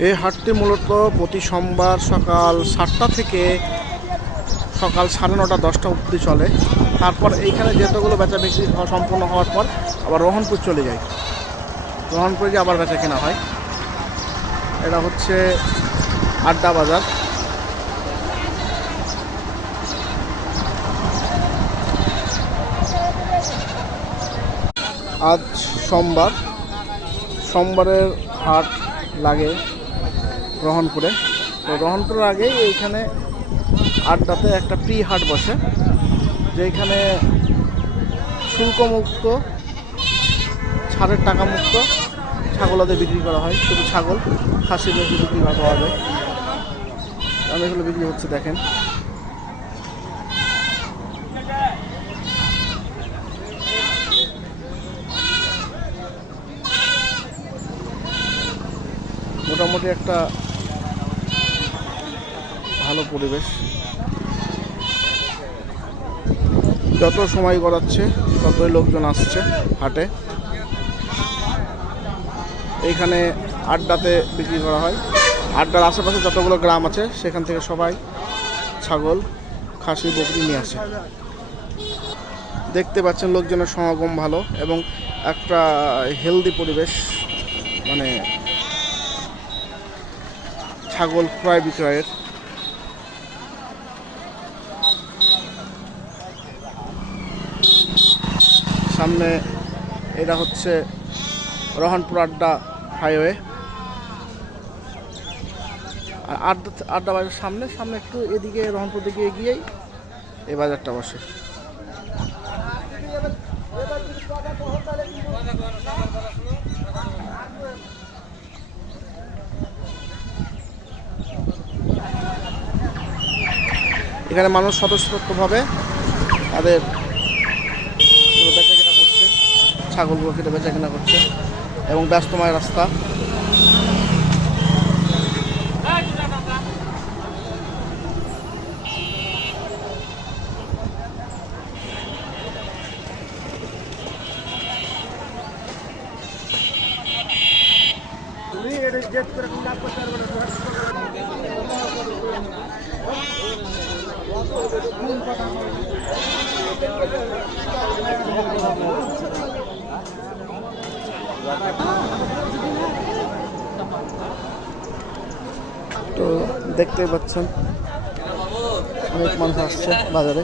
এই হাটটি মূলত প্রতি সোমবার সকাল 7টা থেকে সকাল 9:30 10টা অবধি চলে। তারপর এইখানে যেতগুলো বেচা বিক্রি সম্পূর্ণ হওয়ার পর আবার রোহনপুর চলে যায়, রোহনপুরে গিয়ে আবার বেচা কেনা হয়। এটা হচ্ছে আড্ডা বাজার। আজ সোমবার, সোমবারের হাট লাগে রোহনপুরে। তো রোহনপুরের আগেই এইখানে আড্ডাতে একটা প্রি হাট বসে, যেখানে শুল্কমুক্ত, ছাড়ের টাকা মুক্ত ছাগলাদের বিক্রি করা হয়। শুধু ছাগল, খাসি বিক্রি পাওয়া যায়। আমি এগুলো বিক্রি হচ্ছে দেখেন। মোটামুটি একটা ভালো পরিবেশ। যত সময় গড়াচ্ছে ততই লোকজন আসছে হাটে। এইখানে আড্ডাতে বিক্রি করা হয়। আড্ডার আশেপাশে যতগুলো গ্রাম আছে সেখান থেকে সবাই ছাগল, খাসি, বকরি নিয়ে আসে। দেখতে পাচ্ছেন লোকজনের সমাগম ভালো এবং একটা হেলদি পরিবেশ, মানে ছাগল ক্রয় বিক্রয়ের। সামনে এটা হচ্ছে রোহনপুর আড্ডা হাইওয়ে। আর আড্ডা বাজার সামনে সামনে একটু এদিকে রোহনপুর দিকে এগিয়েই এই বাজারটা বসে। এখানে মানুষ স্বতঃস্ফূর্তভাবে তাদের বেচা কেনা করছে, ছাগলগুলো কেটে বেচা কেনা করছে এবং ব্যস্তময় রাস্তা। তো দেখতেই পাচ্ছেন অনেক মানুষ আসছে বাজারে।